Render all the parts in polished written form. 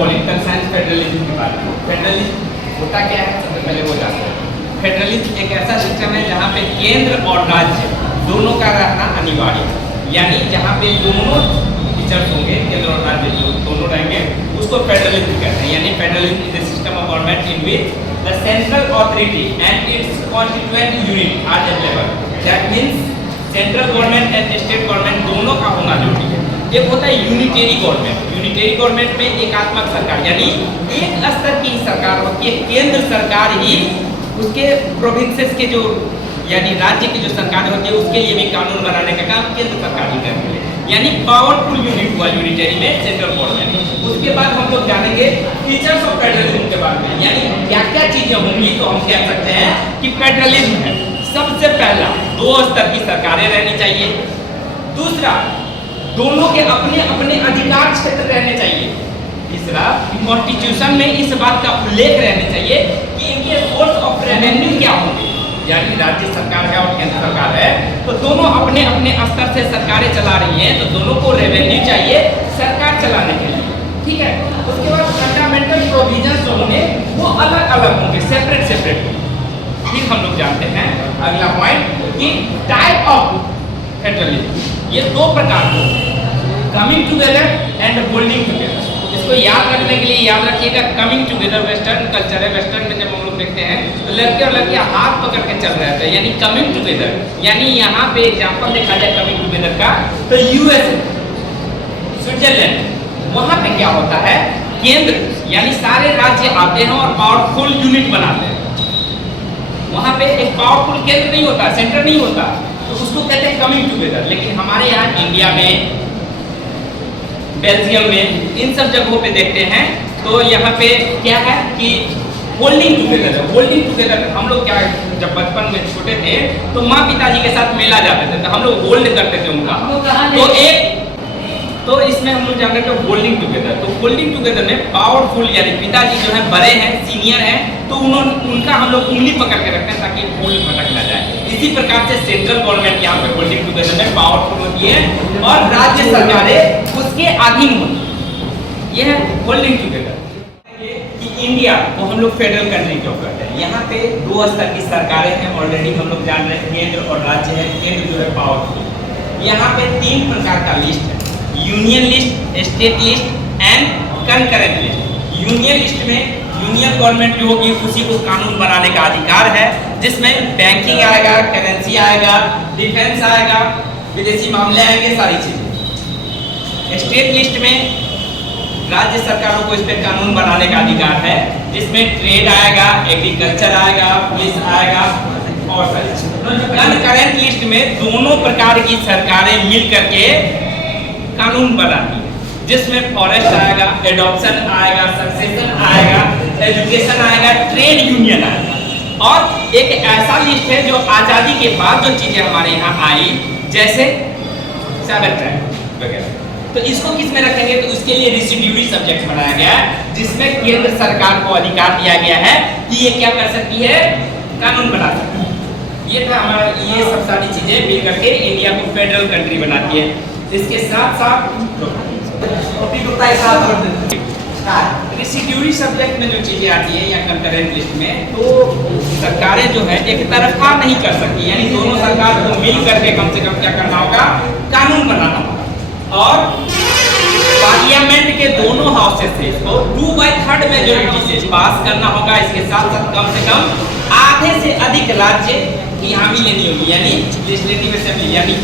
Political science federalism के बारे में। फेडरलिज्म होता क्या है, सबसे पहले वो जानते हैं। फेडरलिज्म एक ऐसा सिस्टम है जहाँ पे केंद्र और राज्य दोनों का रहना अनिवार्य है, यानी जहाँ पे दोनों फीचर्स होंगे, केंद्र और राज्य जो दोनों रहेंगे, उसको फेडरलिज्म कहते हैं। यानी federalism is a system of government in which the central authority and its constituent unit are available. That means central government and state government दोनों का होना जरूरी है। एक होता है यूनिटेरी गवर्नमेंट। यूनिटेरी गवर्नमेंट में एकात्मक सरकार, यानी एक स्तर की सरकार होती है, केंद्र सरकार ही उसके प्रोविंसेस के जो यानी राज्य की जो सरकार होती है उसके लिए भी कानून बनाने का काम केंद्र सरकार ही करती है, यानी पावरफुल यूनिट हुआ यूनिटेरी में सेंट्रल गवर्नमेंट। उसके बाद हम लोग जानेंगे फीचर्स ऑफ फेडरलिज्म के बारे में, यानी क्या क्या चीजें होंगी तो हम कह सकते हैं कि फेडरलिज्म है। सबसे पहला, दो स्तर की सरकारें रहनी चाहिए। दूसरा, दोनों के अपने अपने अधिकार क्षेत्र रहने चाहिए। तीसरा, कॉन्स्टिट्यूशन में इस बात का उल्लेख रहने चाहिए कि इनके सोर्स ऑफ रेवेन्यू क्या होंगे, यानी राज्य सरकार है और केंद्र सरकार है तो दोनों अपने अपने स्तर से सरकारें चला रही हैं, तो दोनों को रेवेन्यू चाहिए सरकार चलाने के लिए, ठीक है। उसके बाद फंडामेंटल प्रोविजंस जो होंगे वो अलग अलग होंगे, सेपरेट सेपरेट होंगे। फिर हम लोग जानते हैं अगला पॉइंट कि टाइप ऑफ फेडरलिज्म, ये दो प्रकार के, coming together and holding together. इसको याद रखने के लिए याद रखिएगा, कमिंग टुगेदर वेस्टर्न कल्चर है। वेस्टर्न में जब हम लोग देखते हैं तो लड़के और लड़कियां हाथ पकड़ के चल रहे थे, यानी कमिंग टुगेदर। यानी यहाँ पे एग्जाम्पल देखा जाए कमिंग टुगेदर का तो यूएसए, स्विट्जरलैंड, वहाँ पे क्या होता है, केंद्र यानी सारे राज्य आते हैं और पावरफुल यूनिट बनाते हैं। वहाँ पे एक पावरफुल केंद्र नहीं होता, सेंटर नहीं होता, तो उसको कहते हैं कमिंग टुगेदर। लेकिन हमारे यहाँ इंडिया में, बेल्जियम में, इन सब जगहों पे देखते हैं तो यहाँ पे क्या है कि होल्डिंग टुगेदर है। होल्डिंग टुगेदर हम लोग क्या, जब बचपन में छोटे थे तो माँ पिताजी के साथ मेला जाते थे तो हम लोग होल्ड करते थे उनका, तो इसमें हम लोग जान रहे थे होल्डिंग टुगेदर। तो होल्डिंग टुगेदर में पावरफुल यानी पिताजी जो है बड़े हैं, सीनियर हैं, तो उनका हम लोग उंगली पकड़ के रखते हैं ताकि होल्ड भटक ना जाए। इसी प्रकार से सेंट्रल गवर्नमेंट यहाँ पे होल्डिंग टुगेदर में पावरफुल होती है और राज्य सरकारें उसके अधीन होती है। यह है होल्डिंग टुगेदर। कि इंडिया को हम लोग फेडरल कंट्री क्यों कहते हैं, यहाँ पे दो स्तर की सरकारें हैं, ऑलरेडी हम लोग जान रहे हैं, केंद्र और राज्य है। केंद्र जो है पावरफुल। यहाँ पे तीन प्रकार का लिस्ट है, union list, state list and concurrent list. Union list में यूनियन गवर्नमेंट जो होगी उसी को कानून बनाने का अधिकार है, जिसमें बैंकिंग आएगा, करेंसी आएगा, डिफेंस आएगा, विदेशी मामले आएंगे, सारी चीजें। स्टेट लिस्ट में राज्य सरकारों को इस पर कानून बनाने का अधिकार है, जिसमें ट्रेड आएगा, एग्रीकल्चर आएगा, पुलिस आएगा और सारी चीजें। कंकरेंट लिस्ट में दोनों प्रकार की सरकारें मिल करके कानून बनाती है, जिसमें फॉरेस्ट आएगा, एडॉप्शन आएगा, सक्सेशन आएगा, एजुकेशन आएगा, ट्रेड यूनियन आएगा। और एक ऐसा लिस्ट है जो आज़ादी के बाद जो चीज़ें हमारे यहाँ आई, जैसे साइबर क्राइम वगैरह, तो इसको किस में रखेंगे, तो उसके लिए रेसिड्यूरी सब्जेक्ट बनाया गया है, जिसमें केंद्र सरकार को अधिकार दिया गया है कि ये क्या कर सकती है, कानून बना सकती है। ये था हमारा, ये सब सारी चीज़ें मिल करके इंडिया को फेडरल कंट्री बनाती है। इसके साथ साथ रेसिड्यूरी सब्जेक्ट में जो चीजें आती है या कंकरेंट लिस्ट में, तो सरकारें जो है एक तरफा नहीं कर सकती, यानी दोनों सरकार को मिल करके कम से कम क्या करना होगा, कानून बनाना होगा। और पार्लियामेंट के दोनों हाउसेस से इसको 2/3 मेजोरिटी से पास करना होगा। इसके साथ साथ कम से कम आधे से अधिक राज्य की हामी लेनी होगी, यानी लेजिस्लेटिव असेंबली यानी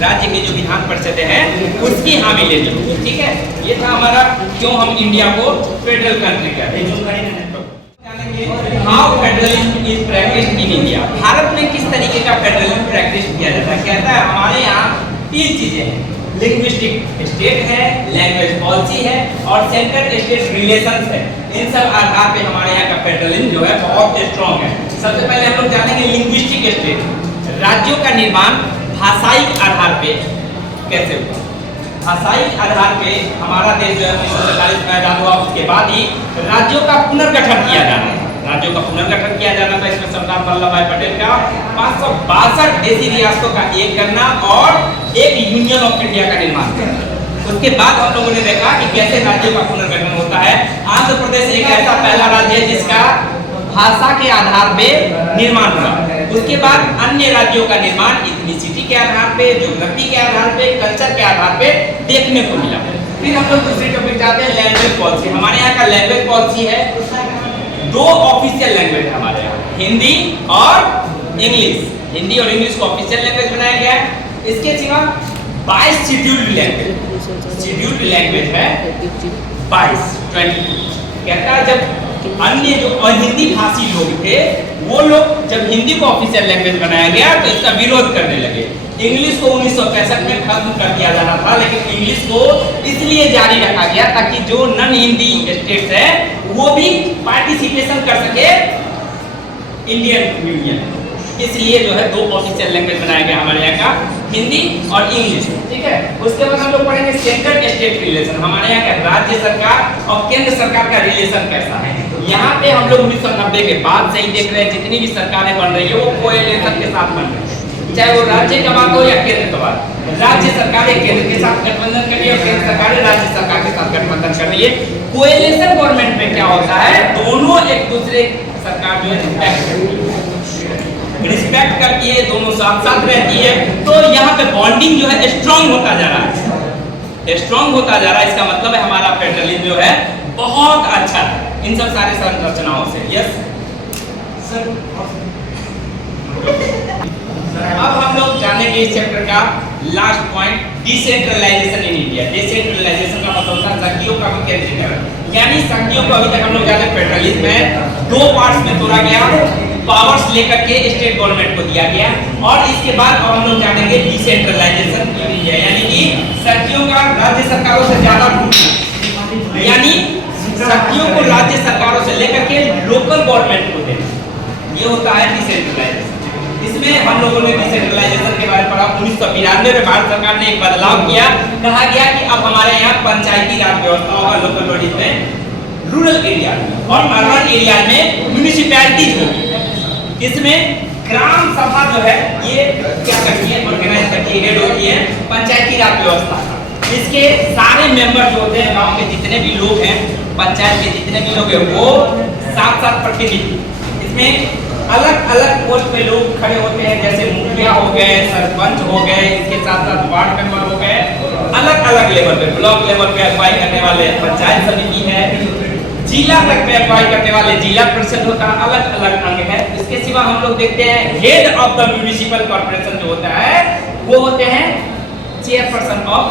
राज्य की जो विधान परिषदें हैं उसकी हामी लेनी होगी, ठीक है। ये था हमारा क्यों हम इंडिया को फेडरल कंट्री कहते हैं। How federalism is practised in India. Bharat में किस तरीके का फेडरलिज्म प्रैक्टिस किया जाता है, कहता है हमारे यहाँ तीन चीजें हैं, लिंग्विस्टिक स्टेट है, लैंग्वेज पॉलिसी है और सेंट्रल स्टेट रिलेशंस है। इन सब आधार पे हमारे यहाँ का फेडरलिज्म जो है बहुत स्ट्रॉन्ग है। सबसे पहले हम लोग जानेंगे लिंग्विस्टिक स्टेट। राज्यों का निर्माण भाषाई आधार पे कैसे हुआ। भाषाई आधार पे हमारा देश जो है 1947 में आजाद हुआ, उसके बाद ही राज्यों का पुनर्गठन किया जाना है। राज्यों का पुनर्गठन किया जाना था, इसमें सरदार वल्लभ भाई पटेल का 562 देशी रियासतों का एक करना और एक यूनियन ऑफ इंडिया का निर्माण करना। उसके बाद हम लोगों ने देखा कि कैसे राज्यों का पुनर्गठन होता है। आंध्र प्रदेश एक ऐसा पहला राज्य है जिसका भाषा के आधार पे निर्माण हुआ। उसके बाद अन्य राज्यों का निर्माण इथनिसिटी के आधार पे, ज्योग्राफी के आधार पे, कल्चर के आधार पे देखने को मिला। फिर हम लोग दूसरे टॉपिक जाते हैं, लैंग्वेज पॉलिसी। हमारे यहाँ का लैंग्वेज पॉलिसी है, 2 ऑफिशियल लैंग्वेज है हमारे यहाँ, हिंदी और इंग्लिश। हिंदी और इंग्लिश को ऑफिशियल लैंग्वेज बनाया गया है। इसके सिवा 22 शेड्यूल्ड लैंग्वेज, शेड्यूल्ड लैंग्वेज है 22 कहता है। जब अन्य जो अहिंदी भाषी लोग थे वो लोग जब हिंदी को ऑफिशियल लैंग्वेज बनाया गया तो इसका विरोध करने लगे। इंग्लिश को 1965 में खत्म कर दिया जाना था, लेकिन इंग्लिश को इसलिए जारी रखा गया ताकि जो नॉन हिंदी स्टेट्स है वो भी पार्टिसिपेशन कर सके इंडियन यूनियन। इसलिए जो है 2 ऑफिशियल लैंग्वेज बनाया गया हमारे यहाँ का, हिंदी और इंग्लिश। ठीक है, उसके बाद हम लोग पढ़ेंगे सेंट्रल स्टेट रिलेशन। हमारे यहाँ का राज्य सरकार और केंद्र सरकार का रिलेशन कैसा है। यहाँ पे हम लोग 1990 के बाद से ही देख रहे हैं जितनी भी सरकारें बन रही है वो कोएलिशन के साथ बन रही है, चाहे वो राज्य का बात हो या केंद्र का बात। राज्य सरकारें केंद्र के साथ गठबंधन कर रही है और केंद्र सरकारें राज्य सरकार के साथ गठबंधन कर रही है। कोएलिशन गवर्नमेंट में क्या होता है, दोनों एक दूसरे सरकार जो है रिस्पेक्ट करती है, दोनों साथ साथ रहती है। तो यहाँ पे बॉन्डिंग जो है स्ट्रांग होता जा रहा है, स्ट्रांग होता जा रहा है। इसका मतलब है हमारा फेडरलिज्म जो है बहुत अच्छा है इन सब सारे संरचनाओं से। Yes sir. अब हम लोग जानेंगे इस चैप्टर का last point, decentralisation in India. Decentralisation का मतलब होता है संघीयों का विकेंद्रीकरण, यानी संघीयों को अभी तक हम लोग जाने फेडरलिज्म में 2 पार्ट्स में तोड़ा गया, पावर्स लेकर के स्टेट गवर्नमेंट को दिया गया। और इसके बाद अब हम लोग जानेंगे डिसेंट्रलाइजेशन इन इंडिया, यानी कि संघीयों का राज्य सरकारों से ज्यादा, यानी संघीयों को राज्य सरकारों से लेकर के लोकल गवर्नमेंट को देना, ये होता है डिसेंट्रलाइजेशन। इसमें हम लोगों ने डिसेंट्रलाइजेशन के बारे में पढ़ा। 1992 में भारत सरकार ने एक बदलाव किया, कहा गया कि अब हमारे यहाँ पंचायती राज व्यवस्था होगा लोकल बॉडीज में, रूरल एरिया और अर्बन एरिया में म्युनिसिपैलिटीज होगी। इसमें ग्राम सभा जो है ये क्या करती है, ऑर्गेनाइज करती है, हेड होती है पंचायती राज व्यवस्था का। इसके सारे मेंबर जो होते हैं, गांव के जितने भी लोग हैं, पंचायत के जितने भी लोग हैं, वो 7 प्रतिनिधि, इसमें अलग अलग पोस्ट पे लोग खड़े होते हैं, जैसे मुखिया हो गए, सरपंच हो गए, इसके साथ साथ वार्ड मेंबर हो गए, अलग अलग लेवल पे, ब्लॉक लेवल पे अगुवाई करने वाले पंचायत समिति है, जिला तक पे अगुवाई करने वाले जिला परिषद होता है, अलग अलग अंग है। इसके सिवा हम लोग देखते हैं head of the municipal corporation जो होता है वो होते हैं चेयरपर्सन ऑफ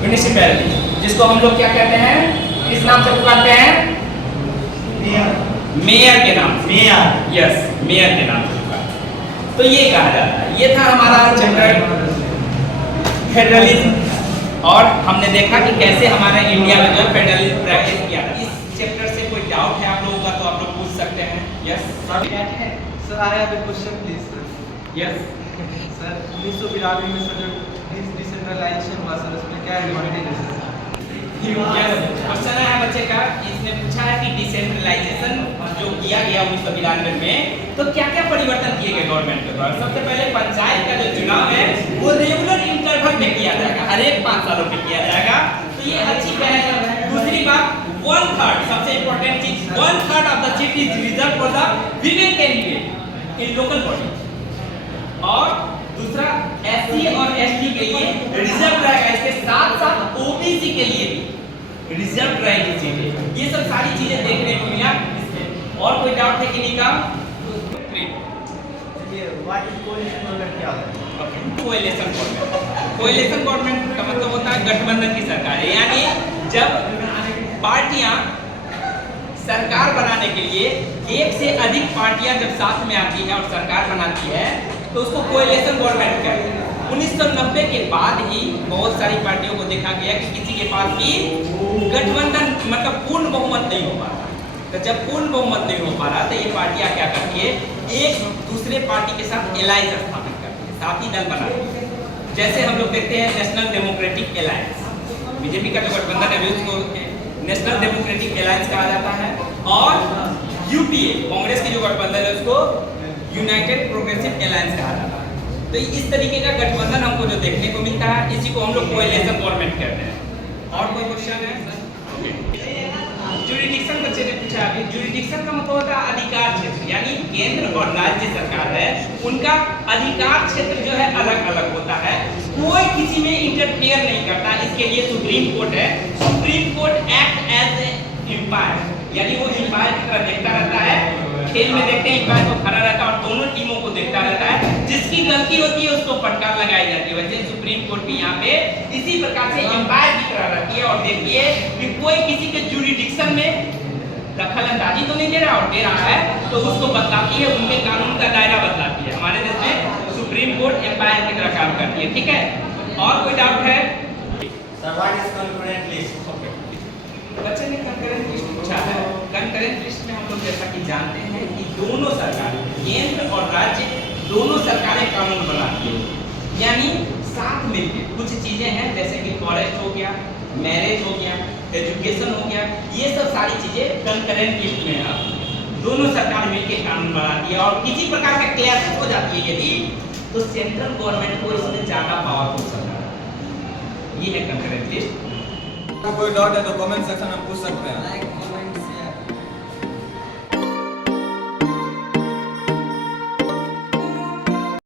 म्युनिसिपैलिटी, जिसको हम लोग क्या कहते हैं, किस नाम से पुकारते हैं, मेयर के नाम, मेयर, यस, मेयर के नाम से पुकारते। तो ये कहा जाता है। ये था हमारा चैप्टर फेडरलिज्म, और हमने देखा कि कैसे हमारे इंडिया में जो फेडरलिज्म प्रैक्टिस किया था। इस चैप्टर से कोई डाउट है आप लोगों का तो आप लोग पूछ सकते हैं। Yes sir, I have a question please sir. Yes sir, 1992 में सर डिसेंट्रलाइजेशन हुआ सर, उसमें क्या एडवांटेज है? क्वेश्चन है बच्चे का, इसने पूछा है कि डिसेंट्रलाइजेशन जो किया गया 1992 में, तो क्या क्या परिवर्तन किए गए गवर्नमेंट के द्वारा। सबसे पहले पंचायत का जो चुनाव है वो रेगुलर इंटरवल में किया जाएगा, हर एक 5 सालों में किया जाएगा, तो ये अच्छी पहल है। दूसरी बात, 1/3, सबसे इंपॉर्टेंट चीज, 1/3 of the seat is reserve for the female candidate in local body. और दूसरा, एससी और एसटी के लिए रिजर्व रहेगा, इसके साथ साथ ओबीसी के लिए भी रिजर्व रहेगी सीटें। ये सब सारी चीजें देखने को मिला इसमें। और कोई डाउट है कि नहीं का? ये व्हाट इज कोएलिशन गवर्नमेंट क्या होता है? कोएलिशन गवर्नमेंट, कोएलिशन गवर्नमेंट का मतलब होता है गठबंधन की सरकार, यानी जब पार्टियां सरकार बनाने के लिए एक से अधिक पार्टियां जब साथ में आती हैं और सरकार बनाती है तो उसको कोएलिशन गवर्नमेंट कहते हैं। 1990 के बाद ही बहुत सारी पार्टियों को देखा गया कि किसी के पास भी गठबंधन मतलब पूर्ण बहुमत नहीं हो पा रहा। तो जब पूर्ण बहुमत नहीं हो पा रहा तो ये पार्टियां क्या करती है, एक दूसरे पार्टी के साथ एलायंस स्थापित करती है, साथी दल बनाती है। जैसे हम लोग देखते हैं नेशनल डेमोक्रेटिक एलायंस, बीजेपी का जो गठबंधन है उसको नेशनल डेमोक्रेटिक एलायंस कहा जाता है, और यूपीए कांग्रेस की जो गठबंधन है उसको यूनाइटेड प्रोग्रेसिव एलायंस कहा जाता है। तो इस तरीके का गठबंधन हमको जो देखने को मिलता है, इसी को हम लोग कोएलिशन गवर्नमेंट कहते हैं। और कोई क्वेश्चन है? जुरिडिक्शन बच्चे ने पूछा अभी। जुरिडिक्शन का मतलब होता है अधिकार क्षेत्र, यानी केंद्र और राज्य सरकार है उनका अधिकार क्षेत्र जो है अलग अलग होता है, कोई किसी में इंटरफेयर नहीं करता। इसके लिए सुप्रीम कोर्ट है। Supreme court act as umpire, यानी वो एम्पायर की तरह देखता रहता है। खेल में देखते हैं एम्पायर को खड़ा रहता है और दोनों टीमों को देखता रहता है, जिसकी गलती होती है उसको फटकार लगाई जाती है। वैसे सुप्रीम कोर्ट भी यहाँ पे इसी प्रकार से एम्पायर की तरह रहती है। और देखिए कि कोई किसी के जुरिडिक्शन में दखल अंदाजी तो नहीं दे रहा, और दे रहा है तो उसको बतलाती है, उनके कानून का दायरा बतलाती है। हमारे देश में सुप्रीम कोर्ट एम्पायर की तरह काम करती है। ठीक है, और कोई डाउट है? बच्चे ने कंकरेंट लिस्ट पूछा है। कंकरेंट लिस्ट में हम लोग जैसा कि जानते हैं कि दोनों सरकार, केंद्र और राज्य दोनों सरकारें कानून बनाती है, यानी साथ मिलकर कुछ चीजें हैं जैसे कि फॉरेस्ट हो गया, मैरिज हो गया, एजुकेशन हो गया, ये सब सारी चीजें कंकरेंट लिस्ट में है। दोनों सरकार मिलकर कानून बनाती है और किसी प्रकार का क्लैश हो जाती है यदि, तो सेंट्रल गवर्नमेंट को इसमें ज्यादा पावर हो सकता है। ये है कंकरेंट लिस्ट। कोई डाउट है तो कमेंट सेक्शन में पूछ सकते हैं।